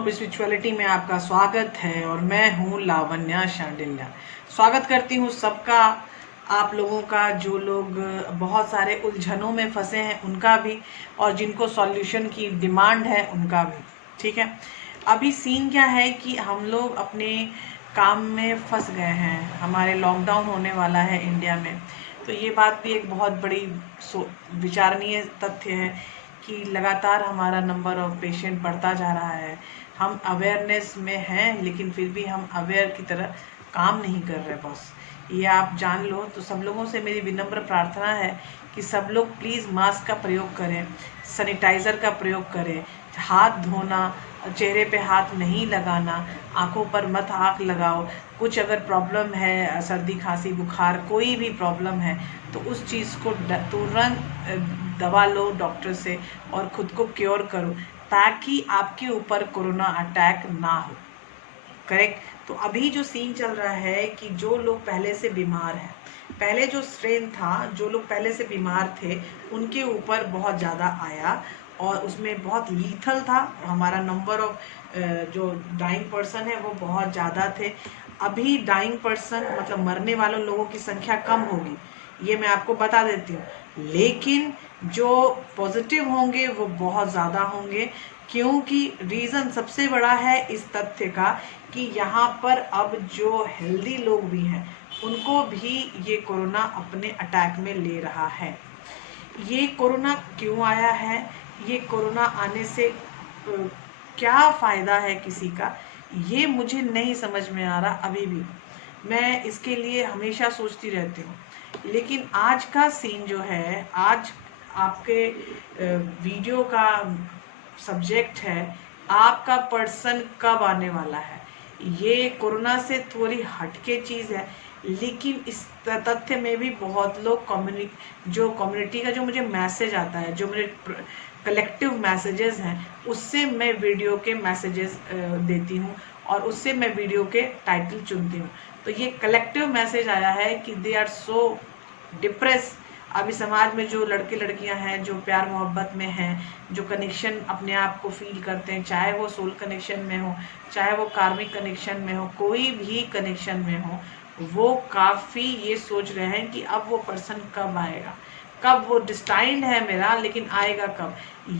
Of spirituality में आपका स्वागत है और मैं हूँ लावण्या शांडिल्य। स्वागत करती हूँ सबका, आप लोगों का, जो लोग बहुत सारे उलझनों में फंसे हैं उनका भी, और जिनको सॉल्यूशन की डिमांड है उनका भी। ठीक है, अभी सीन क्या है कि हम लोग अपने काम में फंस गए हैं। हमारे लॉकडाउन होने वाला है इंडिया में, तो ये बात भी एक बहुत बड़ी विचारणीय तथ्य है कि लगातार हमारा नंबर ऑफ पेशेंट बढ़ता जा रहा है। हम अवेयरनेस में हैं, लेकिन फिर भी हम अवेयर की तरह काम नहीं कर रहे बॉस, ये आप जान लो। तो सब लोगों से मेरी विनम्र प्रार्थना है कि सब लोग प्लीज़ मास्क का प्रयोग करें, सैनिटाइज़र का प्रयोग करें, हाथ धोना, चेहरे पे हाथ नहीं लगाना, आंखों पर मत आँख लगाओ। कुछ अगर प्रॉब्लम है, सर्दी खांसी बुखार कोई भी प्रॉब्लम है, तो उस चीज़ को तुरंत दवा लो डॉक्टर से और ख़ुद को क्योर करो, ताकि आपके ऊपर कोरोना अटैक ना हो। करेक्ट। तो अभी जो सीन चल रहा है कि जो लोग पहले से बीमार हैं, पहले जो स्ट्रेन था, जो लोग पहले से बीमार थे उनके ऊपर बहुत ज़्यादा आया और उसमें बहुत लीथल था। हमारा नंबर ऑफ जो डाइंग पर्सन है वो बहुत ज़्यादा थे। अभी डाइंग पर्सन मतलब मरने वालों लोगों की संख्या कम होगी, ये मैं आपको बता देती हूँ, लेकिन जो पॉजिटिव होंगे वो बहुत ज़्यादा होंगे। क्योंकि रीज़न सबसे बड़ा है इस तथ्य का कि यहाँ पर अब जो हेल्दी लोग भी हैं उनको भी ये कोरोना अपने अटैक में ले रहा है। ये कोरोना क्यों आया है, ये कोरोना आने से क्या फ़ायदा है किसी का, ये मुझे नहीं समझ में आ रहा अभी भी। मैं इसके लिए हमेशा सोचती रहती हूँ, लेकिन आज का सीन जो है, आज आपके वीडियो का सब्जेक्ट है आपका पर्सन कब आने वाला है। ये कोरोना से थोड़ी हटके चीज़ है, लेकिन इस तथ्य में भी बहुत लोग कम्युनिटी का जो मुझे मैसेज आता है, जो मुझे कलेक्टिव मैसेजेस हैं, उससे मैं वीडियो के मैसेजेस देती हूँ और उससे मैं वीडियो के टाइटल चुनती हूँ। तो ये कलेक्टिव मैसेज आया है कि दे आर सो डिप्रेस। अभी समाज में जो लड़के लड़कियां हैं, जो प्यार मोहब्बत में हैं, जो कनेक्शन अपने आप को फील करते हैं, चाहे वो सोल कनेक्शन में हो, चाहे वो कार्मिक कनेक्शन में हो, कोई भी कनेक्शन में हो, वो काफ़ी ये सोच रहे हैं कि अब वो पर्सन कब आएगा, कब वो डिस्टाइंड है मेरा, लेकिन आएगा कब।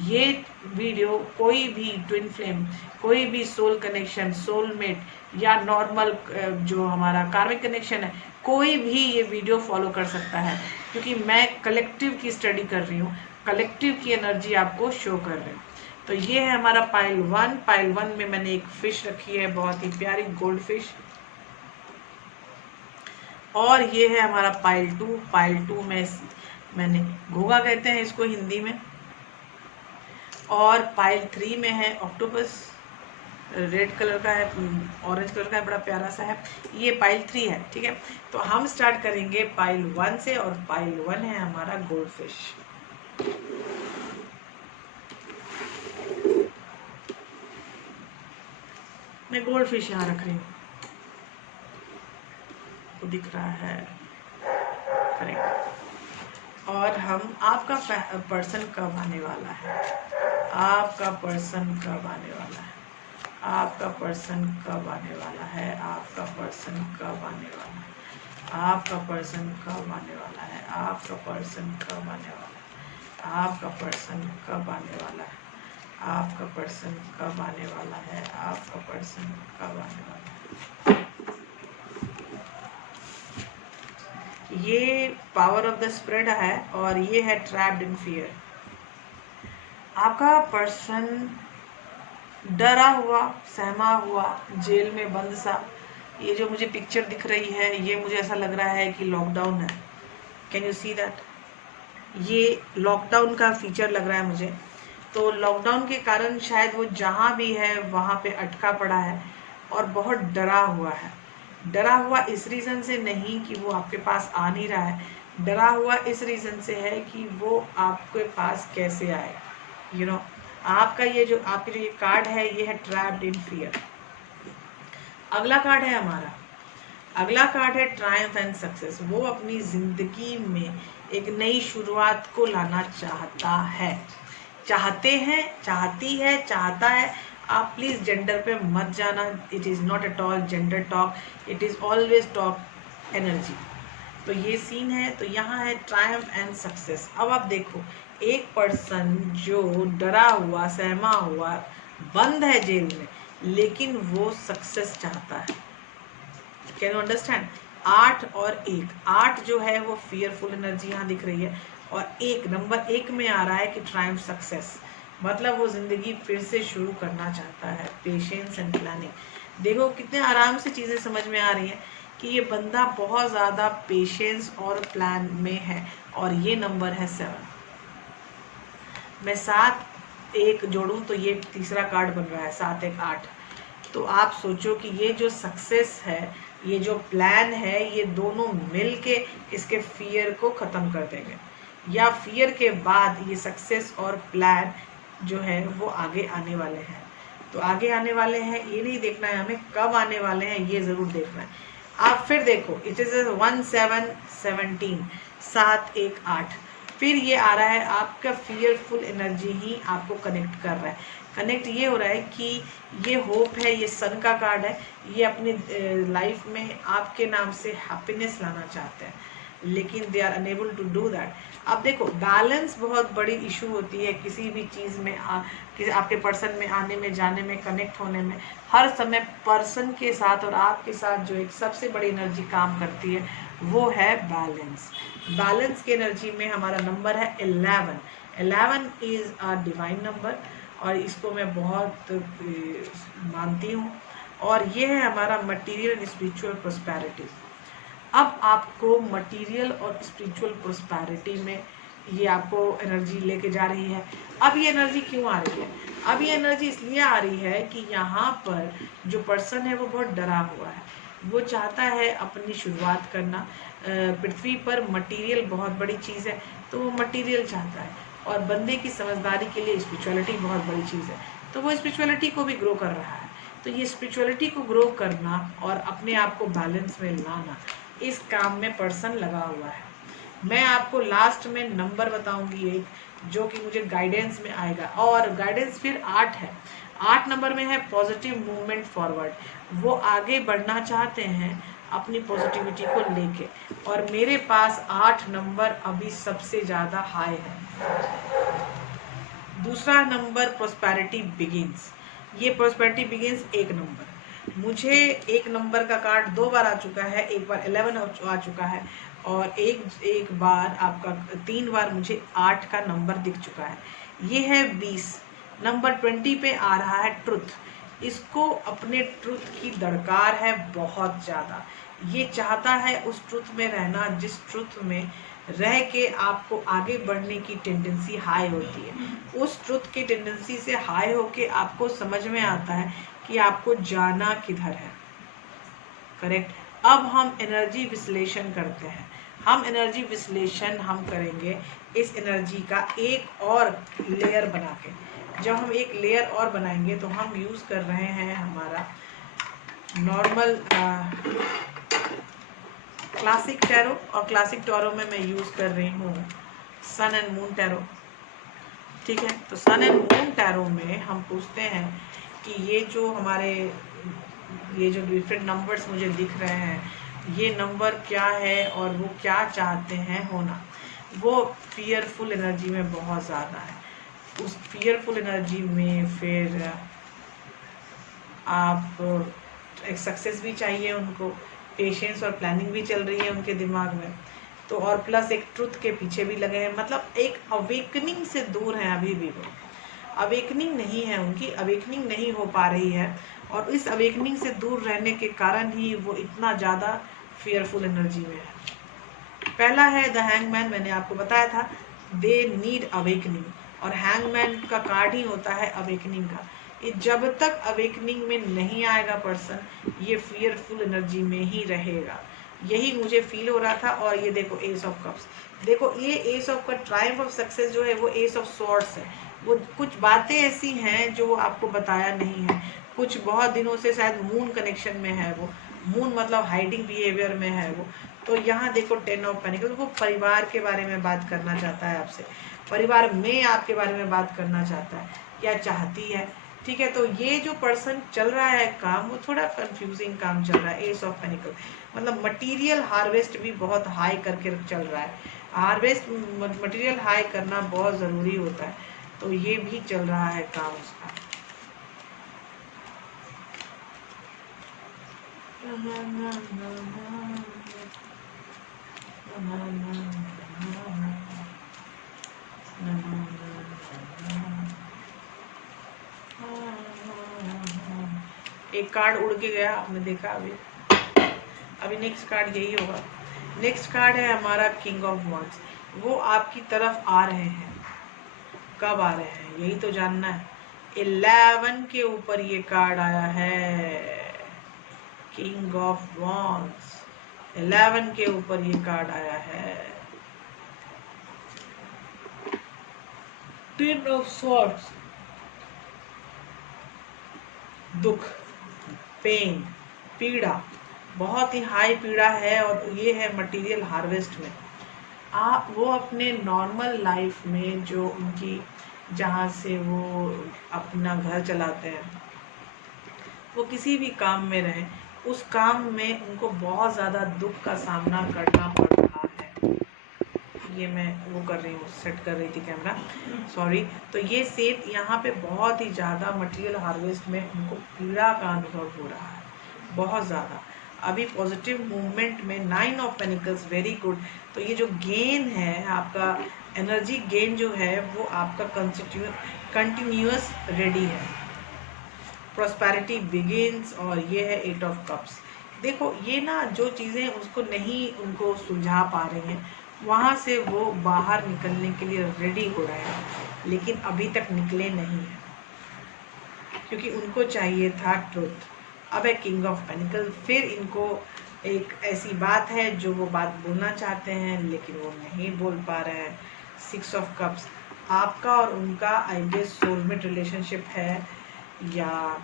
ये वीडियो कोई भी ट्विन फ्लेम, कोई भी सोल कनेक्शन, सोलमेट या नॉर्मल जो हमारा कार्मिक कनेक्शन है, कोई भी ये वीडियो फॉलो कर सकता है, क्योंकि मैं कलेक्टिव की स्टडी कर रही हूँ, कलेक्टिव की एनर्जी आपको शो कर रही हूँ। तो ये है हमारा पाइल 1। पाइल 1 में मैंने एक फिश रखी है, बहुत ही प्यारी गोल्ड फिश। और ये है हमारा पाइल 2। पाइल 2 में मैंने घोगा कहते हैं इसको हिंदी में। और पाइल 3 में है ऑक्टोपस, रेड कलर का है, ऑरेंज कलर का है, बड़ा प्यारा सा है। ये पाइल 3 है। ठीक है, तो हम स्टार्ट करेंगे पाइल 1 से, और पाइल 1 है हमारा गोल्ड फिश। मैं गोल्ड फिश यहाँ रख रही हूँ, तो दिख रहा है करेक्ट। और हम आपका पर्सन कब आने वाला है, आपका पर्सन कब आने वाला है, आपका पर्सन कब आने वाला है, आपका पर्सन कब आने वाला है, आपका पर्सन कब आने वाला है, आपका पर्सन कब आने वाला है, आपका पर्सन कब आने वाला है, आपका पर्सन कब आने वाला है, आपका पर्सन कब आने वाला है। ये पावर ऑफ द स्प्रेड है और ये है ट्रैप्ड इन फियर। आपका पर्सन डरा हुआ, सहमा हुआ, जेल में बंद सा, ये जो मुझे पिक्चर दिख रही है, ये मुझे ऐसा लग रहा है कि लॉकडाउन है। Can you see that? ये लॉकडाउन का फीचर लग रहा है मुझे। तो लॉकडाउन के कारण शायद वो जहाँ भी है वहाँ पे अटका पड़ा है और बहुत डरा हुआ है। डरा हुआ इस रीज़न से नहीं कि वो आपके पास आ नहीं रहा है, डरा हुआ इस रीज़न से है कि वो आपके पास कैसे आए। यू नो, आपका ये जो आपके जो ये कार्ड है, ये है ट्रैप्ड इन फियर। अगला कार्ड है हमारा, अगला कार्ड है ट्रायम्फ एंड सक्सेस। वो अपनी ज़िंदगी में एक नई शुरुआत को लाना चाहता है, चाहते हैं, चाहती है, चाहता है। आप प्लीज़ जेंडर पे मत जाना, it is not at all gender talk, it is always talk energy. तो ये सीन है। तो यहाँ है ट्रायम्फ एंड सक्सेस। अब आप देखो, एक पर्सन जो डरा हुआ, सहमा हुआ, बंद है जेल में, लेकिन वो सक्सेस चाहता है। Can you understand? 8 और 1, 8 जो है वो फियरफुल एनर्जी यहाँ दिख रही है, और नंबर 1 में आ रहा है कि ट्रायम्फ सक्सेस, मतलब वो जिंदगी फिर से शुरू करना चाहता है। Patience and planning. देखो कितने आराम से चीज़ें समझ में आ रही हैं कि ये बंदा बहुत ज़्यादा पेशेंस और प्लान में है, और ये नंबर है 7। मैं 7 1 जोड़ूं तो ये तीसरा कार्ड बन रहा है, 7 1 8। तो आप सोचो कि ये जो सक्सेस है, ये जो प्लान है, ये दोनों मिलके इसके फियर को ख़त्म कर देंगे, या फियर के बाद ये सक्सेस और प्लान जो है वो आगे आने वाले हैं। तो आगे आने वाले हैं, ये नहीं देखना है हमें कब आने वाले हैं, ये ज़रूर देखना है। आप फिर देखो, इट इज़ 1 7 17, 7 1 8। फिर ये आ रहा है आपका फियरफुल एनर्जी ही आपको कनेक्ट कर रहा है। कनेक्ट ये हो रहा है कि ये होप है, ये सन का कार्ड है, ये अपने लाइफ में आपके नाम से हैप्पीनेस लाना चाहते हैं, लेकिन they are unable to do that. अब देखो, बैलेंस बहुत बड़ी इशू होती है किसी भी चीज़ में, किसी आपके पर्सन में आने में, जाने में, कनेक्ट होने में। हर समय पर्सन के साथ और आपके साथ जो एक सबसे बड़ी एनर्जी काम करती है वो है बैलेंस। बैलेंस की एनर्जी में हमारा नंबर है 11। 11 इज़ अ डिवाइन नंबर, और इसको मैं बहुत मानती हूँ, और ये है हमारा मटेरियल एंड स्पिरिचुअल प्रोस्पेरिटी। अब आपको मटेरियल और स्पिरिचुअल प्रोस्पेरिटी में ये आपको एनर्जी लेके जा रही है। अब ये एनर्जी क्यों आ रही है? अब ये एनर्जी इसलिए आ रही है कि यहाँ पर जो पर्सन है वो बहुत डरा हुआ है, वो चाहता है अपनी शुरुआत करना। पृथ्वी पर मटेरियल बहुत बड़ी चीज़ है, तो वो मटेरियल चाहता है, और बंदे की समझदारी के लिए स्पिरिचुअलिटी बहुत बड़ी चीज़ है, तो वो स्पिरिचुअलिटी को भी ग्रो कर रहा है। तो ये स्पिरिचुअलिटी को ग्रो करना और अपने आप को बैलेंस में लाना, इस काम में पर्सन लगा हुआ है। मैं आपको लास्ट में नंबर बताऊंगी एक, जो कि मुझे गाइडेंस में आएगा, और गाइडेंस फिर 8 है। 8 नंबर में है पॉजिटिव मूवमेंट फॉरवर्ड। वो आगे बढ़ना चाहते हैं अपनी पॉजिटिविटी को लेके, और मेरे पास 8 नंबर अभी सबसे ज़्यादा हाई है। दूसरा नंबर प्रोस्पेरिटी बिगिंस। ये प्रोस्पेरिटी बिगिंस 1 नंबर। मुझे 1 नंबर का कार्ड 2 बार आ चुका है, एक बार 11 आ चुका है, और एक बार आपका 3 बार मुझे 8 का नंबर दिख चुका है। ये है 20। नंबर 20 पे आ रहा है ट्रुथ। इसको अपने ट्रुथ की दरकार है बहुत ज़्यादा। ये चाहता है उस ट्रुथ में रहना जिस ट्रुथ में रह के आपको आगे बढ़ने की टेंडेंसी हाई होती है। उस ट्रुथ की टेंडेंसी से हाई होके आपको समझ में आता है कि आपको जाना किधर है। करेक्ट। अब हम एनर्जी विश्लेषण करते हैं। हम एनर्जी विश्लेषण हम करेंगे इस एनर्जी का एक और लेयर बना के। जब हम एक लेयर और बनाएंगे तो हम यूज़ कर रहे हैं हमारा नॉर्मल क्लासिक टैरो, और क्लासिक टैरो में मैं यूज़ कर रही हूँ सन एंड मून टैरो। ठीक है, तो सन एंड मून टैरो में हम पूछते हैं कि ये जो हमारे ये जो डिफरेंट नंबर्स मुझे दिख रहे हैं, ये नंबर क्या है और वो क्या चाहते हैं होना। वो फियरफुल एनर्जी में बहुत ज़्यादा है। उस फियरफुल एनर्जी में फिर आप एक सक्सेस भी चाहिए उनको, पेशेंस और प्लानिंग भी चल रही है उनके दिमाग में, तो और प्लस एक ट्रुथ के पीछे भी लगे हैं। मतलब एक अवेकनिंग से दूर हैं अभी भी वो। अवेकनिंग नहीं है उनकी, अवेकनिंग नहीं हो पा रही है, और इस अवेकनिंग से दूर रहने के कारण ही वो इतना ज़्यादा फियरफुल एनर्जी में है। पहला है द हैंगमैन। मैंने आपको बताया था दे नीड अवेकनिंग, और हैंगमैन का कार्ड ही होता है अवेकनिंग का। ये जब तक अवेकनिंग में नहीं आएगा पर्सन, ये फियरफुल एनर्जी में ही रहेगा। यही मुझे फील हो रहा था। और ये देखो एस ऑफ कप्स, देखो ये एस ऑफ का ट्रायम्फ ऑफ सक्सेस जो है वो एस ऑफ स्वॉर्ड्स है। वो कुछ बातें ऐसी हैं जो आपको बताया नहीं है, कुछ बहुत दिनों से शायद मून कनेक्शन में है वो, मून मतलब हाइडिंग बिहेवियर में है वो। तो यहाँ देखो 10 ऑफ पेनिकल्स, वो परिवार के बारे में बात करना चाहता है आपसे, परिवार में आपके बारे में बात करना चाहता है या चाहती है। ठीक है। तो ये जो पर्सन चल रहा है काम, वो थोड़ा कंफ्यूजिंग काम चल रहा है। एस ऑफ पेनिकल मतलब मटेरियल हार्वेस्ट भी बहुत हाई करके चल रहा है। हार्वेस्ट मटेरियल हाई करना बहुत ज़रूरी होता है, तो ये भी चल रहा है काम उसका। एक कार्ड उड़ के गया, आपने देखा। अभी नेक्स्ट कार्ड यही होगा। नेक्स्ट कार्ड है हमारा किंग ऑफ वॉन्ड्स। वो आपकी तरफ आ रहे हैं। कब आ रहे हैं यही तो जानना है। 11 के ऊपर ये कार्ड आया है, किंग ऑफ वॉन्ड्स। 11 के ऊपर ये कार्ड आया है। 10 ऑफ स्वॉर्ड्स, दुख, पेन, पीड़ा, बहुत ही हाई पीड़ा है, और ये है मटेरियल हार्वेस्ट में। आप वो अपने नॉर्मल लाइफ में जो उनकी, जहाँ से वो अपना घर चलाते हैं, वो किसी भी काम में रहें, उस काम में उनको बहुत ज़्यादा दुख का सामना करना पड़ रहा है। ये मैं वो कर रही हूँ, सेट कर रही थी कैमरा, सॉरी। तो ये सेट यहाँ पे बहुत ही ज़्यादा मटेरियल हार्वेस्ट में उनको पीड़ा का अनुभव हो रहा है, बहुत ज़्यादा। अभी पॉजिटिव मूवमेंट में 9 ऑफ पेनिकल्स, वेरी गुड। तो ये जो गेन है आपका, एनर्जी गेन जो है, वो आपका कंटिन्यूअस रेडी है। प्रॉस्पेरिटी बिगिंस, और ये है 8 ऑफ कप्स। देखो ये ना, जो चीज़ें उसको नहीं उनको सुलझा पा रही हैं, वहाँ से वो बाहर निकलने के लिए रेडी हो रहे हैं, लेकिन अभी तक निकले नहीं हैं, क्योंकि उनको चाहिए था ट्रुथ। अब है किंग ऑफ पेनिकल। फिर इनको एक ऐसी बात है जो वो बात बोलना चाहते हैं, लेकिन वो नहीं बोल पा रहे हैं। 6 ऑफ कप्स, आपका और उनका आई गेस सोलमेट रिलेशनशिप है, या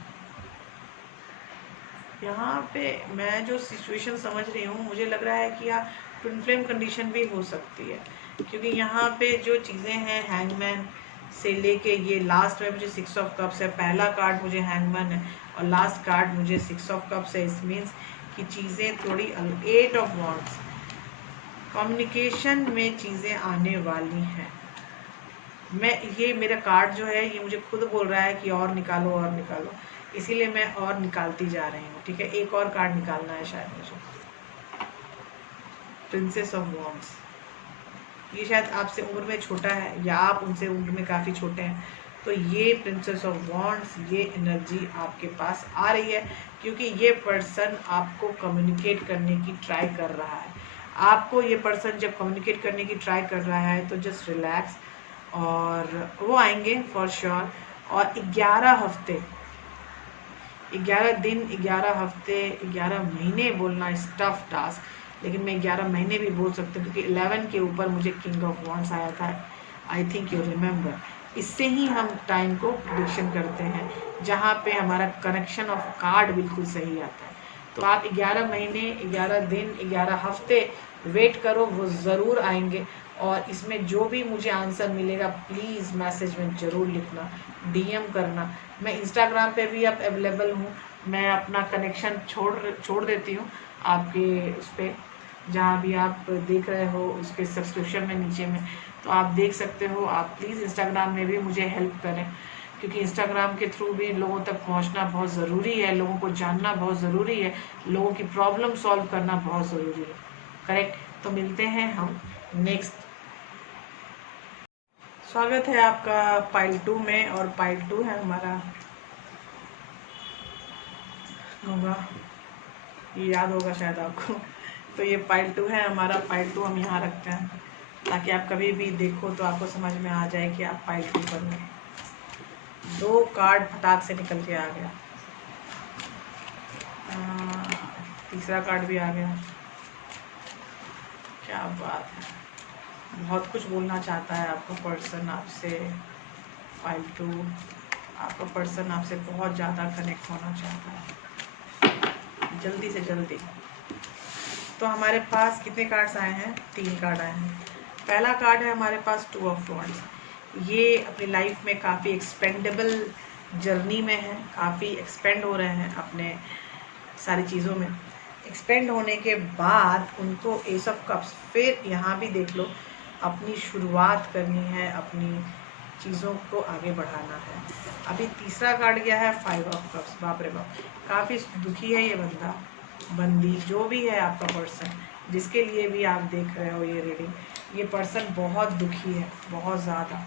यहाँ पे मैं जो सिचुएशन समझ रही हूँ, मुझे लग रहा है कि यहाँ ट्विन फ्लेम कंडीशन भी हो सकती है, क्योंकि यहाँ पे जो चीज़ें हैं, हैंगमैन से लेके ये लास्ट में मुझे 6 ऑफ कप्स है। पहला कार्ड मुझे हैंगमैन है, और लास्ट कार्ड मुझे 6 ऑफ कप्स है। इस मीन्स कि चीज़ें थोड़ी 8 ऑफ वॉन्ड्स, कम्युनिकेशन में चीज़ें आने वाली हैं। ये मेरा कार्ड जो है, ये मुझे खुद बोल रहा है कि और निकालो और निकालो, इसीलिए मैं और निकालती जा रही हूँ। ठीक है, एक और कार्ड निकालना है शायद मुझे। प्रिंसेस ऑफ वॉन्ड्स, ये शायद आपसे उम्र में छोटा है, या आप उनसे उम्र में काफ़ी छोटे हैं। तो ये प्रिंसेस ऑफ वॉन्ड्स, ये एनर्जी आपके पास आ रही है, क्योंकि ये पर्सन आपको कम्युनिकेट करने की ट्राई कर रहा है। आपको ये पर्सन जब कम्युनिकेट करने की ट्राई कर रहा है, तो जस्ट रिलैक्स, और वो आएंगे फॉर श्योर। और 11 हफ्ते, 11 दिन, 11 हफ्ते, 11 महीने बोलना इज टफ टास्क, लेकिन मैं 11 महीने भी बोल सकती हूँ, क्योंकि 11 के ऊपर मुझे किंग ऑफ वॉन्ड्स आया था। I think you remember. इससे ही हम टाइम को प्रेडिक्शन करते हैं, जहाँ पे हमारा कनेक्शन ऑफ कार्ड बिल्कुल सही आता है। तो आप 11 महीने, 11 दिन, 11 हफ्ते वेट करो, वो ज़रूर आएंगे। और इसमें जो भी मुझे आंसर मिलेगा, प्लीज़ मैसेज में ज़रूर लिखना, DM करना। मैं इंस्टाग्राम पे भी अब अवेलेबल हूँ। मैं अपना कनेक्शन छोड़ देती हूँ आपके उस पर, जहाँ भी आप देख रहे हो उसके सब्सक्रिप्शन में नीचे में, तो आप देख सकते हो। आप प्लीज़ इंस्टाग्राम में भी मुझे हेल्प करें, क्योंकि इंस्टाग्राम के थ्रू भी लोगों तक पहुंचना बहुत ज़रूरी है, लोगों को जानना बहुत ज़रूरी है, लोगों की प्रॉब्लम सॉल्व करना बहुत ज़रूरी है। करेक्ट। तो मिलते हैं हम नेक्स्ट। स्वागत है आपका पाइल 2 में, और पाइल 2 है हमारा होगा, ये याद होगा शायद आपको। तो ये पाइल 2 है हमारा। पाइल 2 हम यहाँ रखते हैं, ताकि आप कभी भी देखो तो आपको समझ में आ जाए कि आप पाइल 2 पर हो। 2 कार्ड फटाक से निकल के आ गया। तीसरा कार्ड भी आ गया। क्या बात है, बहुत कुछ बोलना चाहता है आपका पर्सन आपसे। पाइल 2, आपका पर्सन आपसे बहुत ज़्यादा कनेक्ट होना चाहता है, जल्दी से जल्दी। तो हमारे पास कितने कार्ड्स आए हैं? 3 कार्ड आए हैं। पहला कार्ड है हमारे पास 2 ऑफ वॉन्ड्स। ये अपनी लाइफ में काफ़ी एक्सपेंडेबल जर्नी में हैं, काफ़ी एक्सपेंड हो रहे हैं अपने सारी चीज़ों में। एक्सपेंड होने के बाद उनको एस ऑफ कप्स, फिर यहाँ भी देख लो, अपनी शुरुआत करनी है, अपनी चीज़ों को आगे बढ़ाना है। अभी तीसरा कार्ड गया है 5 ऑफ कप्स। बाप रे बाप, काफ़ी दुखी है ये बंदा, बंदी, जो भी है आपका पर्सन, जिसके लिए भी आप देख रहे हो ये रीडिंग, ये पर्सन बहुत दुखी है, बहुत ज़्यादा,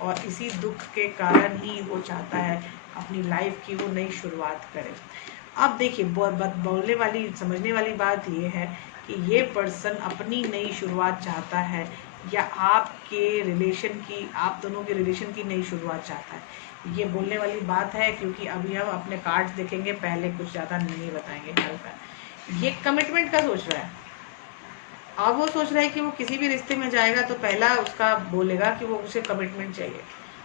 और इसी दुख के कारण ही वो चाहता है अपनी लाइफ की वो नई शुरुआत करे। अब देखिए, बोलने वाली, समझने वाली बात ये है कि ये पर्सन अपनी नई शुरुआत चाहता है, या आपके रिलेशन की, आप दोनों के रिलेशन की नई शुरुआत चाहता है। ये बोलने वाली बात है, क्योंकि अभी हम अपने कार्ड्स देखेंगे, पहले कुछ ज़्यादा नहीं बताएंगे। ये कमिटमेंट का सोच रहा है। अब वो सोच रहा है कि वो किसी भी रिश्ते में जाएगा तो पहला उसका बोलेगा कि वो उसे कमिटमेंट चाहिए,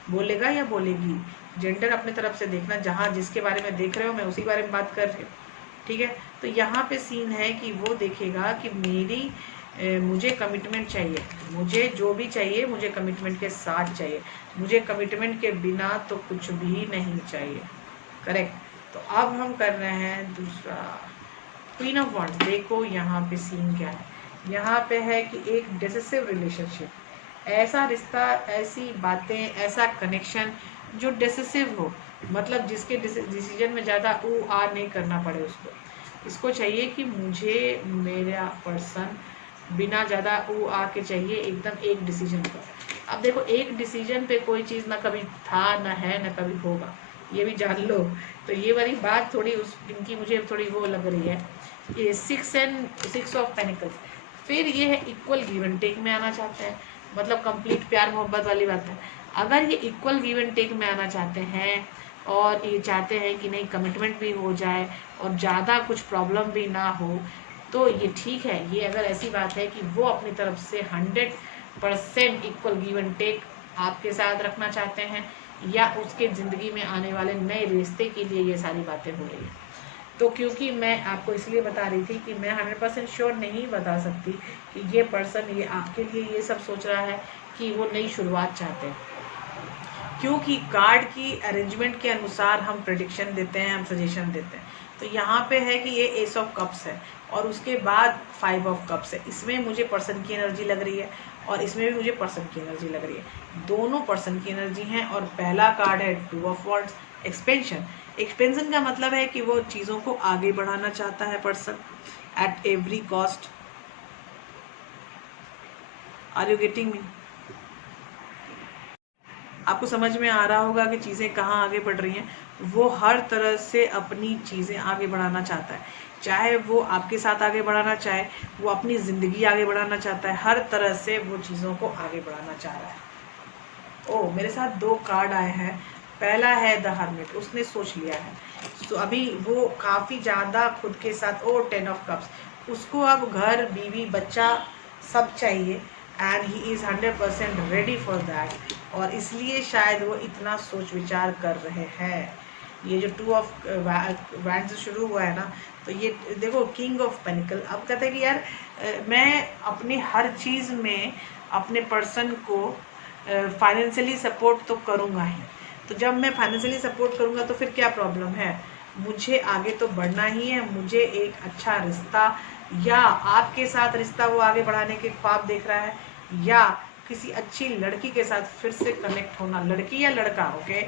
बोलेगा या बोलेगी। जेंडर अपने तरफ से देखना, जहाँ जिसके बारे में देख रहे हो मैं उसी बारे में बात कर रही हूँ, ठीक है। तो यहाँ पे सीन है कि वो देखेगा कि मुझे कमिटमेंट चाहिए, मुझे जो भी चाहिए मुझे कमिटमेंट के साथ चाहिए, मुझे कमिटमेंट के बिना तो कुछ भी नहीं चाहिए। करेक्ट। तो अब हम कर रहे हैं दूसरा, क्वीन ऑफ वॉन्ड्स। देखो यहाँ पे सीन क्या है, यहाँ पे है कि एक डिसेसिव रिलेशनशिप, ऐसा रिश्ता, ऐसी बातें, ऐसा कनेक्शन जो डिसेसिव हो, मतलब जिसके डिसीजन में ज़्यादा आ नहीं करना पड़े उसको। इसको चाहिए कि मुझे मेरा पर्सन बिना ज़्यादा आ के चाहिए, एकदम एक डिसीजन पर। अब देखो, एक डिसीजन पे कोई चीज़ ना कभी था, ना है, ना कभी होगा, ये भी जान लो। तो ये वाली बात थोड़ी इनकी मुझे थोड़ी वो लग रही है। ये 6 ऑफ पेनिकल्स, फिर ये है इक्वल गिव एंड टेक में आना चाहते हैं, मतलब कंप्लीट प्यार मोहब्बत वाली बात है। अगर ये इक्वल गिव एंड टेक में आना चाहते हैं, और ये चाहते हैं कि नहीं कमिटमेंट भी हो जाए और ज़्यादा कुछ प्रॉब्लम भी ना हो, तो ये ठीक है। ये अगर ऐसी बात है कि वो अपनी तरफ से 100% इक्वल गिव एंड टेक आपके साथ रखना चाहते हैं, या उसके ज़िंदगी में आने वाले नए रिश्ते के लिए ये सारी बातें हो रही हैं। तो क्योंकि मैं आपको इसलिए बता रही थी कि मैं 100% श्योर नहीं बता सकती कि ये पर्सन ये आपके लिए ये सब सोच रहा है कि वो नई शुरुआत चाहते हैं, क्योंकि कार्ड की अरेंजमेंट के अनुसार हम प्रेडिक्शन देते हैं, हम सजेशन देते हैं। तो यहाँ पे है कि ये एस ऑफ कप्स है, और उसके बाद 5 ऑफ कप्स है। इसमें मुझे पर्सन की एनर्जी लग रही है, और इसमें भी मुझे पर्सन की एनर्जी लग रही है, दोनों पर्सन की एनर्जी हैं। और पहला कार्ड है 2 ऑफ वॉन्ड्स, एक्सपेंशन। एक्सपेंशन का मतलब है कि वो चीज़ों को आगे बढ़ाना चाहता है person at every cost. Are you getting me? आपको समझ में आ रहा होगा कि चीज़ें कहाँ आगे बढ़ रही हैं। वो हर तरह से अपनी चीज़ें आगे बढ़ाना चाहता है, चाहे वो आपके साथ आगे बढ़ाना चाहे, वो अपनी ज़िंदगी आगे बढ़ाना चाहता है, हर तरह से वो चीज़ों को आगे बढ़ाना चाह रहा है। ओ, मेरे साथ 2 कार्ड आए हैं। पहला है द हर्मिट, उसने सोच लिया है, तो अभी वो काफ़ी ज़्यादा खुद के साथ। ओ, 10 ऑफ कप्स, उसको अब घर, बीवी, बच्चा सब चाहिए, and he is 100% ready for that, और इसलिए शायद वो इतना सोच विचार कर रहे हैं। ये जो 2 ऑफ वैंड से शुरू हुआ है ना, तो ये देखो किंग ऑफ पेनिकल। अब कहते हैं कि यार मैं अपनी हर चीज़ में अपने पर्सन को फाइनेंशियली सपोर्ट तो करूँगा ही, तो जब मैं फाइनेंशियली सपोर्ट करूँगा तो फिर क्या प्रॉब्लम है, मुझे आगे तो बढ़ना ही है। मुझे एक अच्छा रिश्ता, या आपके साथ रिश्ता वो आगे बढ़ाने के ख्वाब देख रहा है, या किसी अच्छी लड़की के साथ फिर से कनेक्ट होना, लड़की या लड़का, ओके।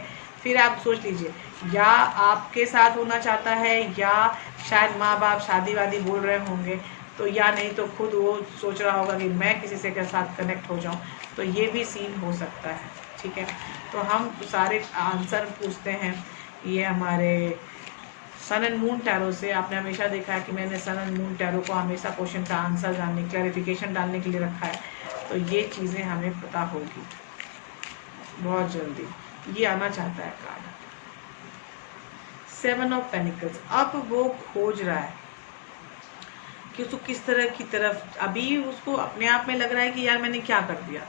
फिर आप सोच लीजिए, या आपके साथ होना चाहता है, या शायद माँ बाप शादी वादी बोल रहे होंगे, तो या नहीं तो खुद वो सोच रहा होगा कि मैं किसी से के साथ कनेक्ट हो जाऊं, तो ये भी सीन हो सकता है, ठीक है। तो हम सारे आंसर पूछते हैं ये हमारे सन एंड मून टैरो से। आपने हमेशा देखा है कि मैंने सन एंड मून टैरो को हमेशा क्वेश्चन का आंसर जानने, क्लैरिफिकेशन डालने के लिए रखा है, तो ये चीज़ें हमें पता होगी बहुत जल्दी। ये आना चाहता है कार्ड 7 ऑफ पेनिकल्स। अब वो खोज रहा है कि उसको किस तरह की तरफ, अभी उसको अपने आप में लग रहा है कि यार मैंने क्या कर दिया,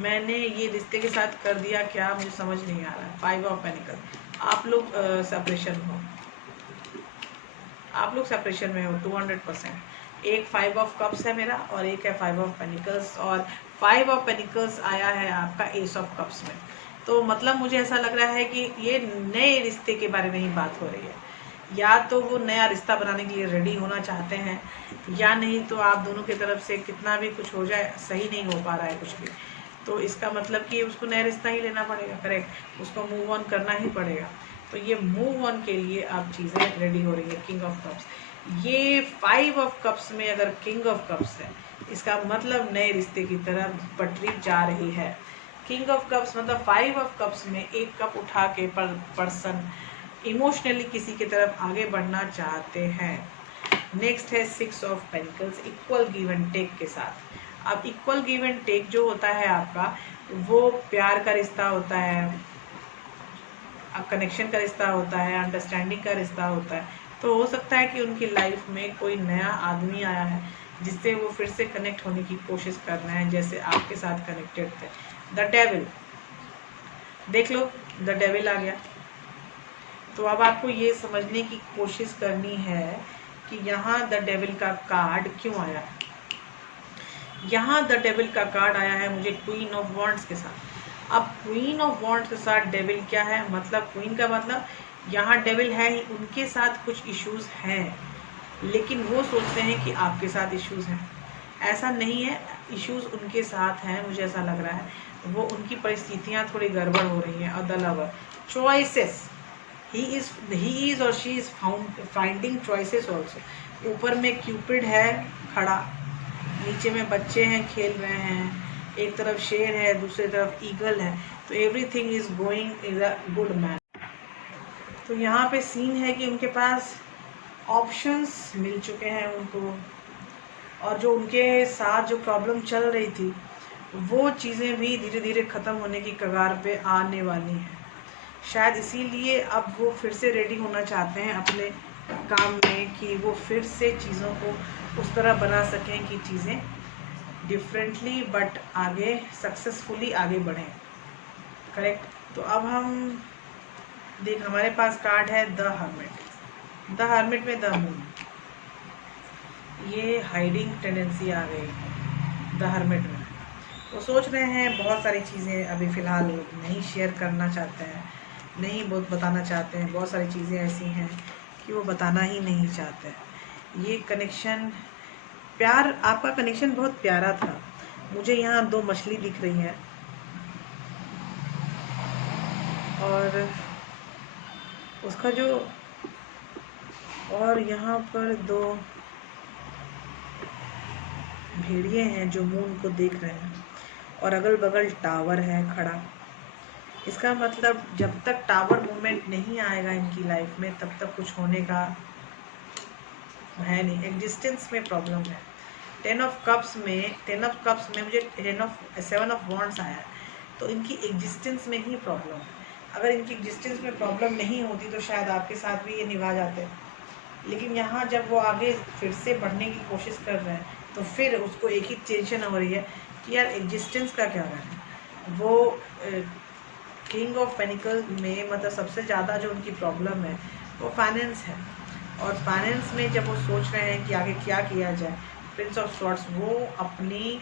मैंने ये रिश्ते के साथ कर दिया क्या, मुझे समझ नहीं आ रहा है। 5 ऑफ पेनिकल, आप लोग सेपरेशन हो, आप लोग सेपरेशन में हो 200%। एक 5 ऑफ कप्स है मेरा, और एक है 5 ऑफ पेनिकल्स, और 5 ऑफ पेनिकल्स आया है आपका एस ऑफ कप्स में। तो मतलब मुझे ऐसा लग रहा है कि ये नए रिश्ते के बारे में ही बात हो रही है। या तो वो नया रिश्ता बनाने के लिए रेडी होना चाहते हैं, या नहीं तो आप दोनों की तरफ से कितना भी कुछ हो जाए सही नहीं हो पा रहा है कुछ भी, तो इसका मतलब कि उसको नया रिश्ता ही लेना पड़ेगा। करेक्ट, उसको मूव ऑन करना ही पड़ेगा। तो ये मूव ऑन के लिए अब चीज़ें रेडी हो रही है। किंग ऑफ कप्स, ये 5 ऑफ कप्स में अगर किंग ऑफ कप्स है, इसका मतलब नए रिश्ते की तरफ पटरी जा रही है। किंग ऑफ कप्स मतलब 5 ऑफ कप्स में एक कप उठा के पर्सन इमोशनली किसी की तरफ आगे बढ़ना चाहते हैं। नेक्स्ट है 6 of pentacles, equal give and take के साथ। अब इक्वल गिव एंड टेक जो होता है आपका, वो प्यार का रिश्ता होता है, कनेक्शन का रिश्ता होता है, अंडरस्टैंडिंग का रिश्ता होता है। तो हो सकता है कि उनकी लाइफ में कोई नया आदमी आया है जिससे वो फिर से कनेक्ट होने की कोशिश कर रहे हैं, जैसे आपके साथ कनेक्टेड थे। द डेविल, देख लो द डेविल आ गया। तो अब आपको ये समझने की कोशिश करनी है कि यहाँ द डेविल का कार्ड क्यों आया। यहाँ द डेविल का कार्ड आया है मुझे क्वीन ऑफ वॉन्ड्स के साथ। अब क्वीन ऑफ वॉन्ड्स के साथ डेविल क्या है, मतलब क्वीन का मतलब यहाँ डेविल है ही, उनके साथ कुछ इश्यूज हैं, लेकिन वो सोचते हैं कि आपके साथ इश्यूज हैं। ऐसा नहीं है, इश्यूज उनके साथ हैं, मुझे ऐसा लग रहा है वो उनकी परिस्थितियाँ थोड़ी गड़बड़ हो रही हैं। और the lover, choices, he is or she is finding choices also। ऊपर में क्यूपिड है खड़ा, नीचे में बच्चे हैं खेल रहे हैं, एक तरफ शेर है दूसरी तरफ ईगल है, तो everything is going is a good man. तो यहाँ पे सीन है कि उनके पास ऑप्शंस मिल चुके हैं उनको, और जो उनके साथ जो प्रॉब्लम चल रही थी वो चीज़ें भी धीरे धीरे ख़त्म होने की कगार पे आने वाली हैं। शायद इसीलिए अब वो फिर से रेडी होना चाहते हैं अपने काम में, कि वो फिर से चीज़ों को उस तरह बना सकें कि चीज़ें डिफरेंटली बट आगे सक्सेसफुली आगे बढ़ें। करेक्ट। तो अब हम देख, हमारे पास कार्ड है द हर्मिट। द हर्मिट में द मून, ये हाइडिंग टेंडेंसी आ गई द हर्मिट में। वो सोच रहे हैं बहुत सारी चीज़ें अभी फ़िलहाल नहीं शेयर करना चाहते हैं, नहीं बहुत बताना चाहते हैं, बहुत सारी चीज़ें ऐसी हैं कि वो बताना ही नहीं चाहते हैं। ये कनेक्शन, प्यार, आपका कनेक्शन बहुत प्यारा था। मुझे यहाँ 2 मछली दिख रही हैं और उसका जो, और यहाँ पर 2 भेड़िए हैं जो मून को देख रहे हैं, और अगल बगल टावर है खड़ा। इसका मतलब जब तक टावर मूवमेंट नहीं आएगा इनकी लाइफ में तब तक कुछ होने का है नहीं, एग्जिस्टेंस में प्रॉब्लम है। 10 ऑफ कप्स में मुझे 7 ऑफ वॉन्ड्स आया है, तो इनकी एग्जिस्टेंस में ही प्रॉब्लम है। अगर इनकी एग्जिस्टेंस में प्रॉब्लम नहीं होती तो शायद आपके साथ भी ये निभा जाते, लेकिन यहाँ जब वो आगे फिर से बढ़ने की कोशिश कर रहे हैं तो फिर उसको एक ही टेंशन हो रही है कि यार एग्जिस्टेंस का क्या है। वो किंग ऑफ पेनिकल में मतलब सबसे ज़्यादा जो उनकी प्रॉब्लम है वो फाइनेंस है, और फाइनेंस में जब वो सोच रहे हैं कि आगे क्या किया जाए, प्रिंस ऑफ स्वॉर्ड्स वो अपनी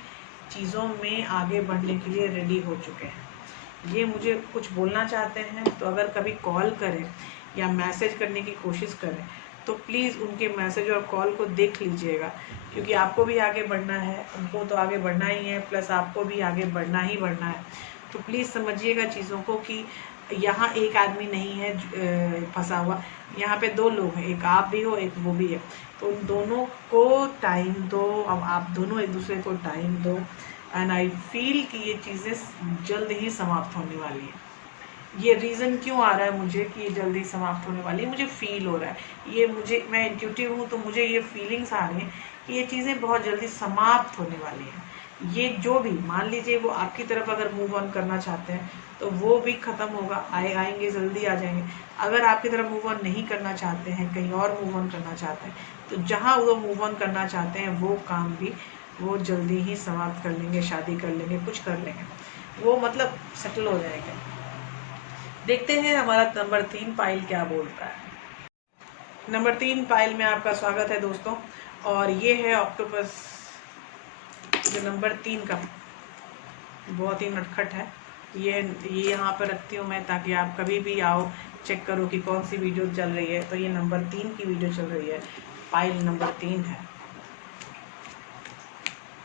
चीज़ों में आगे बढ़ने के लिए रेडी हो चुके हैं। ये मुझे कुछ बोलना चाहते हैं, तो अगर कभी कॉल करें या मैसेज करने की कोशिश करें तो प्लीज़ उनके मैसेज और कॉल को देख लीजिएगा, क्योंकि आपको भी आगे बढ़ना है, उनको तो आगे बढ़ना ही है, प्लस आपको भी आगे बढ़ना ही बढ़ना है। तो प्लीज़ समझिएगा चीज़ों को कि यहाँ एक आदमी नहीं है फंसा हुआ, यहाँ पे 2 लोग हैं, एक आप भी हो एक वो भी है। तो उन दोनों को टाइम दो, अब आप दोनों एक दूसरे को टाइम दो, एंड आई फील कि ये चीज़ें जल्द ही समाप्त होने वाली है। ये रीज़न क्यों आ रहा है मुझे कि ये जल्दी समाप्त होने वाली है, मुझे फील हो रहा है ये, मैं इंट्यूटिव हूँ तो मुझे ये फीलिंग्स आ रही हैं कि ये चीज़ें बहुत जल्दी समाप्त होने वाली हैं। ये जो भी, मान लीजिए वो आपकी तरफ अगर मूव ऑन करना चाहते हैं तो वो भी ख़त्म होगा, आएंगे जल्दी आ जाएंगे। अगर आपकी तरफ मूव ऑन नहीं करना चाहते हैं, कहीं और मूव ऑन करना चाहते हैं, तो जहाँ वो मूव ऑन करना चाहते हैं वो काम भी वो जल्दी ही समाप्त कर लेंगे, शादी कर लेंगे, कुछ कर लेंगे, वो मतलब सेटल हो जाएगा। देखते हैं हमारा नंबर 3 पाइल क्या बोलता है। नंबर 3 पाइल में आपका स्वागत है दोस्तों, और ये है ऑक्टोपस जो नंबर 3 का बहुत ही नटखट है। ये यहाँ पर रखती हूँ मैं, ताकि आप कभी भी आओ चेक करो कि कौन सी वीडियो चल रही है। तो ये नंबर 3 की वीडियो चल रही है, पाइल नंबर 3 है।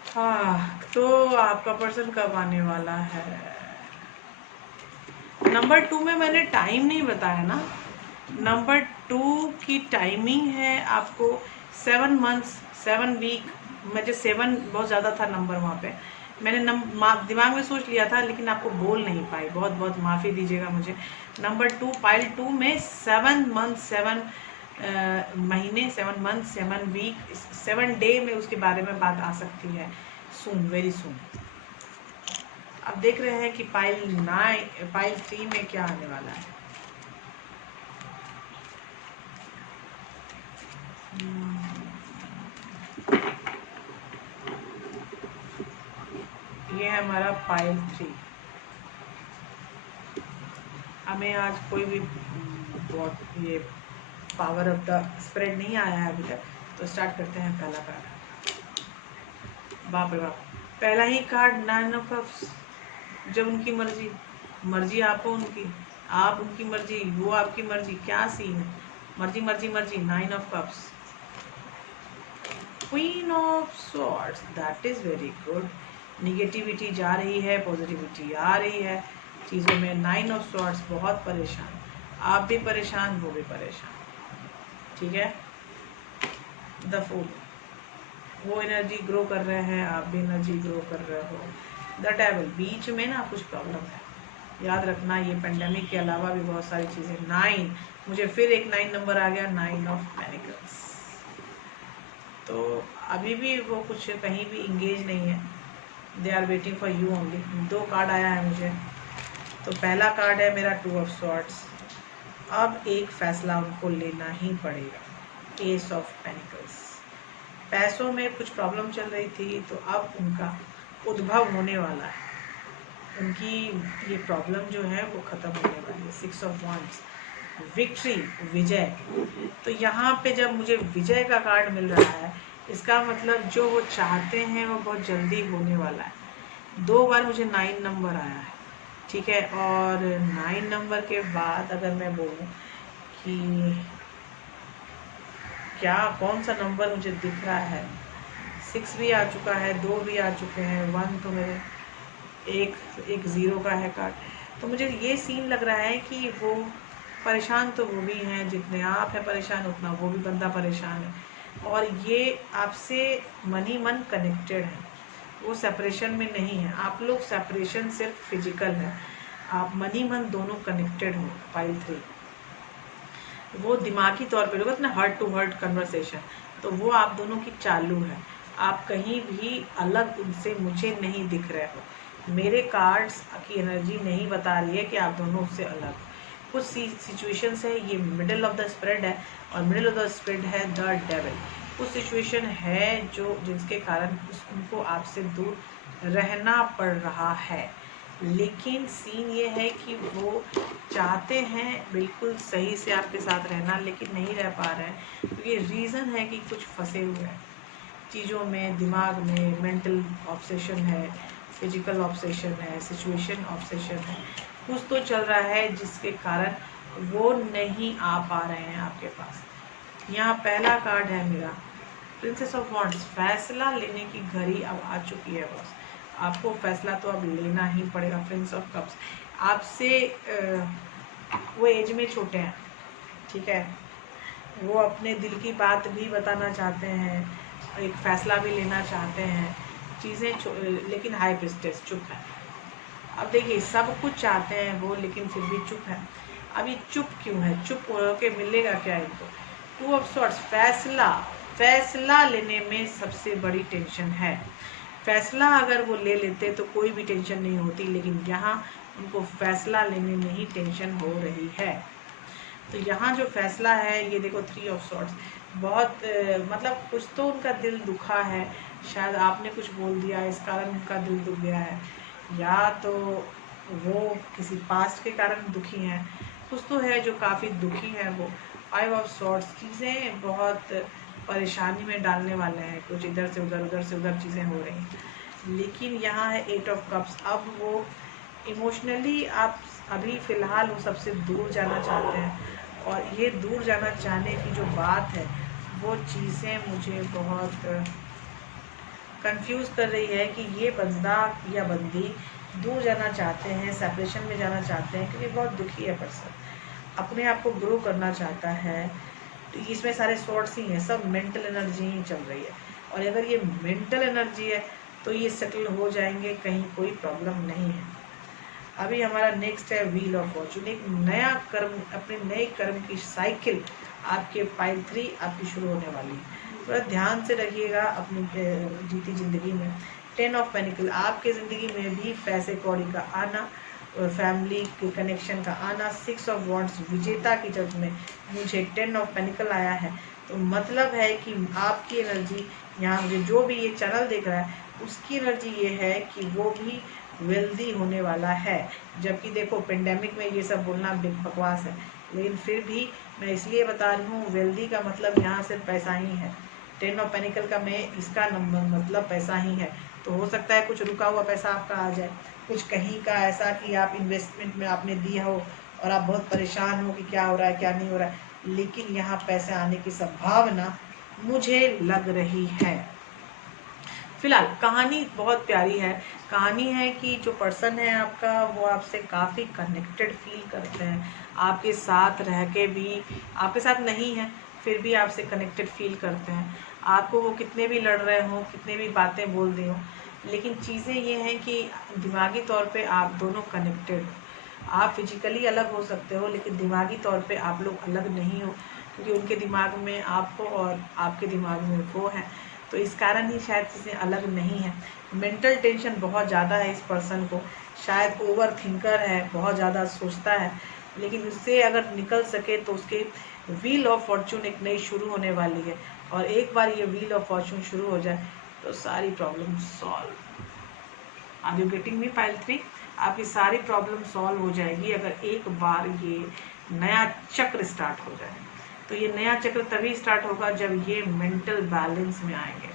हाँ, तो आपका पर्सन कब आने वाला है? नंबर 2 में मैंने टाइम नहीं बताया ना। नंबर 2 की टाइमिंग है आपको 7 मंथ्स 7 वीक। मुझे 7 बहुत ज़्यादा था नंबर वहाँ पे, मैंने दिमाग में सोच लिया था, लेकिन आपको बोल नहीं पाई, बहुत बहुत माफ़ी दीजिएगा मुझे। नंबर 2 पाइल 2 में 7 मंथ 7 महीने, 7 मंथ 7 वीक 7 डे में उसके बारे में बात आ सकती है, सून, वेरी सून। अब देख रहे हैं कि पाइल 3 में क्या आने वाला है। ये है हमारा पाइल 3। हमें आज कोई भी ये पावर ऑफ द स्प्रेड नहीं आया है अभी तक, तो स्टार्ट करते हैं पहला कार्ड। बाप रे बाप, पहला ही कार्ड 9 ऑफ कप्स। जब उनकी मर्जी, मर्जी आपको उनकी, आप उनकी मर्जी, वो आपकी मर्जी, क्या सीन है? मर्जी मर्जी मर्जी। 9 of cups, queen of swords, that is very good. Negativity जा रही है, पॉजिटिविटी आ रही है चीज़ों में। 9 ऑफ सॉर्ड्स, बहुत परेशान, आप भी परेशान, वो भी परेशान, ठीक है। द फूल, वो एनर्जी ग्रो कर रहे हैं, आप भी एनर्जी ग्रो कर रहे हो। द डेविल, बीच में ना कुछ प्रॉब्लम है, याद रखना। ये पेंडेमिक के अलावा भी बहुत सारी चीज़ें। 9, मुझे फिर एक 9 नंबर आ गया, 9 ऑफ पेनिकल्स। तो अभी भी वो कुछ कहीं भी इंगेज नहीं है, they are waiting for you only. 2 card आया है मुझे। तो पहला कार्ड है मेरा 2 ऑफ स्वॉर्ड्स। अब एक फैसला उनको लेना ही पड़ेगा, एस ऑफ पेनिकल्स। पैसों में कुछ प्रॉब्लम चल रही थी, तो अब उनका उद्भव होने वाला है, उनकी ये प्रॉब्लम जो है वो ख़त्म होने वाली है। 6 ऑफ वांड्स, विक्ट्री, विजय। तो यहाँ पे जब मुझे विजय का कार्ड मिल रहा है, इसका मतलब जो वो चाहते हैं वो बहुत जल्दी होने वाला है। 2 बार मुझे 9 नंबर आया है, ठीक है। और 9 नंबर के बाद अगर मैं बोलूँ कि क्या कौन सा नंबर मुझे दिख रहा है, 6 भी आ चुका है, 2 भी आ चुके हैं, 1 तो मेरे एक 0 का है कार्ड। तो मुझे ये सीन लग रहा है कि वो परेशान तो वो भी हैं, जितने आप हैं परेशान उतना वो भी बंदा परेशान है। और ये आपसे मन ही मन कनेक्टेड है, वो सेपरेशन में नहीं है। आप लोग सेपरेशन सिर्फ फिजिकल है, आप मन ही मन दोनों कनेक्टेड हो। पाइल 3 वो दिमागी तौर पे लोग ना हार्ट टू हार्ट कन्वर्सेशन, तो वो आप दोनों की चालू है। आप कहीं भी अलग उनसे मुझे नहीं दिख रहे हो। मेरे कार्ड्स की एनर्जी नहीं बता रही है कि आप दोनों उससे अलग। कुछ सिचुएशंस है, ये मिडिल ऑफ द स्प्रेड है, और मिडिल ऑफ द स्प्रेड है द डेविल। कुछ सिचुएशन है जो जिसके कारण उनको आपसे दूर रहना पड़ रहा है। लेकिन सीन ये है कि वो चाहते हैं बिल्कुल सही से आपके साथ रहना, लेकिन नहीं रह पा रहे हैं। तो ये रीज़न है कि कुछ फंसे हुए हैं चीज़ों में, दिमाग में मेंटल ऑब्सेशन है, फिजिकल ऑब्सेशन है, सिचुएशन ऑब्सेशन है, कुछ तो चल रहा है जिसके कारण वो नहीं आ पा रहे हैं आपके पास। यहाँ पहला कार्ड है मेरा प्रिंसेस ऑफ वॉन्ड्स। फैसला लेने की घड़ी अब आ चुकी है बॉस, आपको फैसला तो अब लेना ही पड़ेगा। प्रिंस ऑफ कप्स, आपसे वो एज में छोटे हैं, ठीक है, वो अपने दिल की बात भी बताना चाहते हैं, एक फैसला भी लेना चाहते हैं, चीज़ें लेकिन हाई प्रिस्टेस चुप है। अब देखिए सब कुछ चाहते हैं वो, लेकिन फिर भी चुप है। अब ये चुप क्यों है? चुप होके मिलेगा क्या इनको? 2 ऑफ सॉर्ड्स, फैसला लेने में सबसे बड़ी टेंशन है। फैसला अगर वो ले लेते तो कोई भी टेंशन नहीं होती, लेकिन यहाँ उनको फैसला लेने में ही टेंशन हो रही है। तो यहाँ जो फैसला है, ये देखो 3 ऑफ सॉर्ड्स, बहुत मतलब कुछ तो उनका दिल दुखा है, शायद आपने कुछ बोल दिया इस कारण उनका दिल दुख गया है, या तो वो किसी पास्ट के कारण दुखी हैं, कुछ तो है जो काफ़ी दुखी है वो। 5 ऑफ सॉर्ड्स, चीज़ें बहुत परेशानी में डालने वाले हैं, कुछ इधर से उधर चीज़ें हो रही हैं। लेकिन यहाँ है 8 ऑफ कप्स, अब वो इमोशनली आप अभी फ़िलहाल वो सबसे दूर जाना चाहते हैं, और ये दूर जाना चाहने की जो बात है वो चीज़ें मुझे बहुत कंफ्यूज कर रही है कि ये बंदा या बंदी दूर जाना चाहते हैं, सेपरेशन में जाना चाहते हैं, क्योंकि बहुत दुखी है पर्सन, अपने आप को ग्रो करना चाहता है। तो इसमें सारे सॉर्ट्स ही हैं, सब मेंटल एनर्जी ही चल रही है, और अगर ये मेंटल एनर्जी है तो ये सेटल हो जाएंगे, कहीं कोई प्रॉब्लम नहीं है। अभी हमारा नेक्स्ट है व्हील ऑफ फॉर्चून, एक नया कर्म, अपने नए कर्म की साइकिल आपके पाइल 3 आपकी शुरू होने वाली है। थोड़ा ध्यान से रखिएगा अपनी जीती ज़िंदगी में। 10 ऑफ पेनिकल, आपके ज़िंदगी में भी पैसे कौड़ी का आना और फैमिली के कनेक्शन का आना। 6 ऑफ वॉन्ड्स, विजेता की जज में मुझे 10 ऑफ पेनिकल आया है, तो मतलब है कि आपकी एनर्जी, यहाँ मुझे जो भी ये चैनल देख रहा है उसकी एनर्जी ये है कि वो भी वेल्दी होने वाला है। जबकि देखो पेंडेमिक में ये सब बोलना बिग बकवास है, लेकिन फिर भी मैं इसलिए बता रही हूँ, वेल्दी का मतलब यहाँ सिर्फ पैसा ही है। 10 ऑफ पेनिकल का मैं इसका नंबर मतलब पैसा ही है। तो हो सकता है कुछ रुका हुआ पैसा आपका आ जाए, कुछ कहीं का ऐसा कि आप इन्वेस्टमेंट में आपने दिया हो और आप बहुत परेशान हो कि क्या हो रहा है क्या नहीं हो रहा है, लेकिन यहाँ पैसे आने की संभावना मुझे लग रही है। फिलहाल कहानी बहुत प्यारी है। कहानी है कि जो पर्सन है आपका वो आपसे काफ़ी कनेक्टेड फील करते हैं, आपके साथ रह के भी, आपके साथ नहीं है फिर भी आपसे कनेक्टेड फील करते हैं। आपको वो कितने भी लड़ रहे हों, कितने भी बातें बोल रहे हों, लेकिन चीज़ें ये हैं कि दिमागी तौर पे आप दोनों कनेक्टेड हो। आप फिजिकली अलग हो सकते हो लेकिन दिमागी तौर पे आप लोग अलग नहीं हो, क्योंकि उनके दिमाग में आप हो और आपके दिमाग में वो है, तो इस कारण ही शायद चीज़ें अलग नहीं है। मेंटल टेंशन बहुत ज़्यादा है इस पर्सन को, शायद ओवर थिंकर है, बहुत ज़्यादा सोचता है, लेकिन उससे अगर निकल सके तो उसके व्हील ऑफ फॉर्चून एक नई शुरू होने वाली है, और एक बार ये व्हील ऑफ फॉर्चून शुरू हो जाए तो सारी problem solve. Are you getting me pile 3? आपकी सारी प्रॉब्लम सॉल्व हो जाएगी अगर एक बार ये नया चक्र स्टार्ट हो जाए। तो ये नया चक्र तभी स्टार्ट होगा जब ये मेंटल बैलेंस में आएंगे।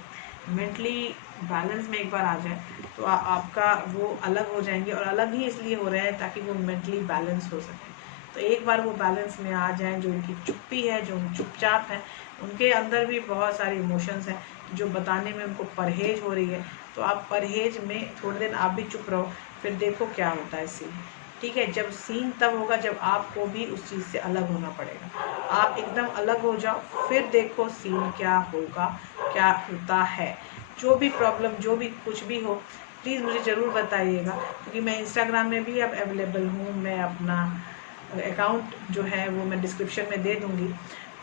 मेंटली बैलेंस में एक बार आ जाए तो आपका वो अलग हो जाएंगे, और अलग ही इसलिए हो रहे हैं ताकि वो मेंटली बैलेंस हो सके। तो एक बार वो बैलेंस में आ जाएं, जो उनकी चुप्पी है, जो चुपचाप है, उनके अंदर भी बहुत सारे इमोशंस हैं जो बताने में उनको परहेज हो रही है, तो आप परहेज में थोड़े दिन आप भी चुप रहो, फिर देखो क्या होता है सीन। ठीक है, जब सीन तब होगा जब आपको भी उस चीज़ से अलग होना पड़ेगा। आप एकदम अलग हो जाओ, फिर देखो सीन क्या होगा, क्या होता है। जो भी प्रॉब्लम, जो भी कुछ भी हो, प्लीज़ मुझे ज़रूर बताइएगा, क्योंकि मैं इंस्टाग्राम में भी अब अवेलेबल हूँ। मैं अपना अकाउंट जो है वो मैं डिस्क्रिप्शन में दे दूँगी,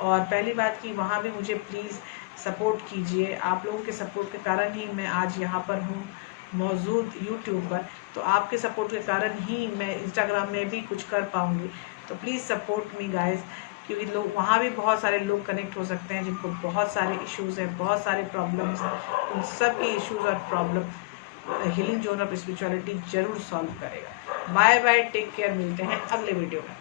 और पहली बात कि वहाँ भी मुझे प्लीज़ सपोर्ट कीजिए। आप लोगों के सपोर्ट के कारण ही मैं आज यहाँ पर हूँ मौजूद यूट्यूब पर, तो आपके सपोर्ट के कारण ही मैं इंस्टाग्राम में भी कुछ कर पाऊँगी। तो प्लीज़ सपोर्ट मी गाइस, क्योंकि लोग वहाँ भी बहुत सारे लोग कनेक्ट हो सकते हैं जिनको बहुत सारे इश्यूज़ हैं, बहुत सारे प्रॉब्लम्स हैं। उन सब के इश्यूज़ और problem healing zone of spirituality ज़रूर सॉल्व करेगा। बाय बाय, टेक केयर, मिलते हैं अगले वीडियो में।